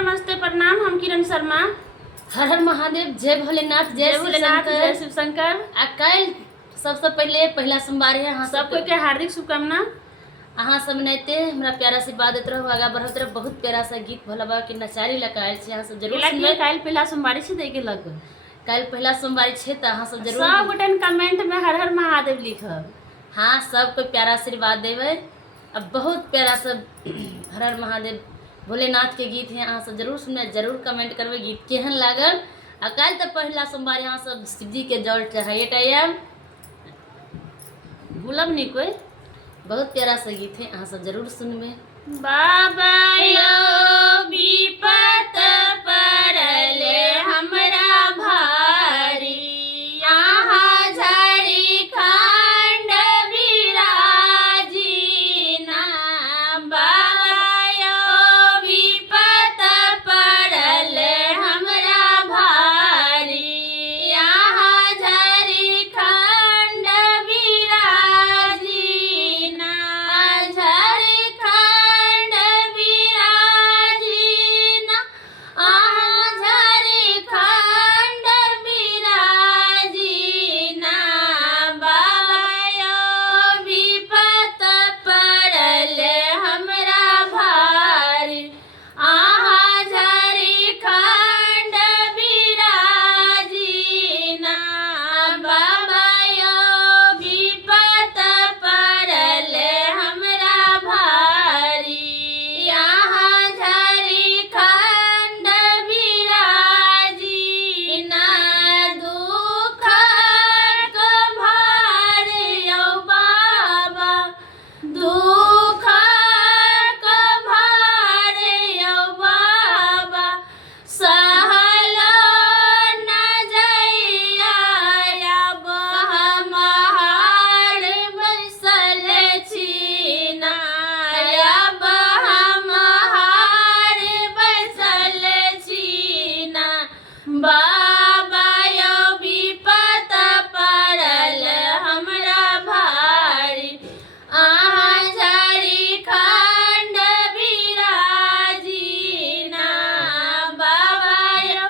नमस्ते प्रणाम। हम किरण शर्मा। हर हर महादेव। जय भोलेनाथ। जय भोलेनाथ। जय शिव शंकर। कल सबसे पहले पहला सोमवार है। हाँ सबको के हार्दिक शुभकामना। अहाँ सब नैते हमरा प्यारा से बात देते रहो, आगा बढ़त रहो। बहुत प्यारा सा गीत भोला बाबा के नचारी लगायल छे, अहाँ सब जरूर सुनबे। कल पहला सोमवारी छे देके लग कल पहला सोमवारी छे त अहाँ सब जरूर सब गोटन कमेंट में हर हर महादेव लिखब। हाँ, सबको प्यारा आशीर्वाद देवे। अब बहुत प्यारा सब हर हर महादेव भोलेनाथ के गीत हैं, अहाँ सब जरूर सुनबे, जरूर कमेंट करबे गीत केहन लागल। आ कल तक पहला सोमवार अहाँ सब शिवजी के जल चढ़ाइए, भूलब नहीं कोई। बहुत प्यारा सा गीत है, अहाँ सब जरूर सुनबे। बाबा यो विपत परले हमरा भारी, यहाँ झारखंड विराजी ना। बाबा यो विपत परले हमरा भारी, यहाँ झारखंड विराजी ना। झारखंड विराजी ना, आहाँ झारखंड विराजी ना। बाबा यो विपत परले हमरा भारी, आहाँ झारखंड विराजी ना। बाबा यो विपत परले हमरा भारी, यहाँ झारखंड विराजी ना। दुख भार यो बाबा, दुख भार यो बाबा, सहल न जइया। अब हम हार बैसल छी ना, अब हम हार बैसल छी ना। बाबा यो विपत परल हमरा भारी, आहाँ झारखंड विराजी ना। बाबा यो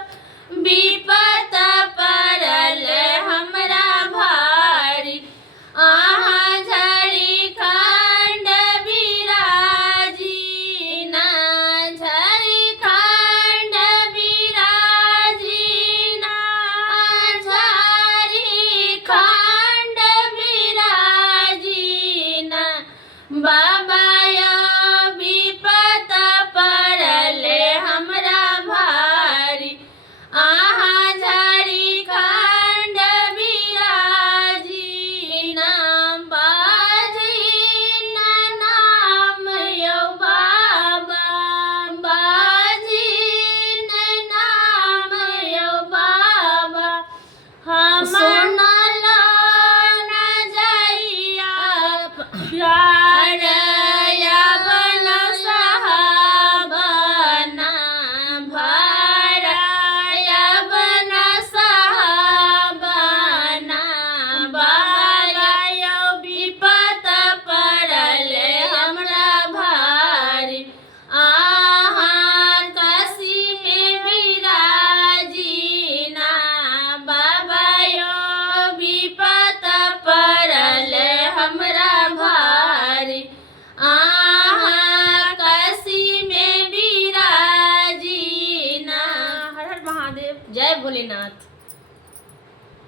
विपत परल हमरा भारी, आहाँ झारखंड विराजी ना। झारखंड विराजी ना, झारखंड विराजी ना। बाबा यो विपत परल हमरा भारी, आहाँ झारखंड विराजी ना। बाजी ना नाम यो बाबा, बाजी ना नाम यो बाबा, हम सुनल न जाइया। प्यार यवन सहाबना भर, यवन सहाबना। बाबा यो विपत परल हमरा भारी, आहाँ काशी में विराजी ना। बाबा यो विपत परल हमरा भारी, आहाँ काशी में विराजी ना। हर हर महादेव। जय भोलेनाथ।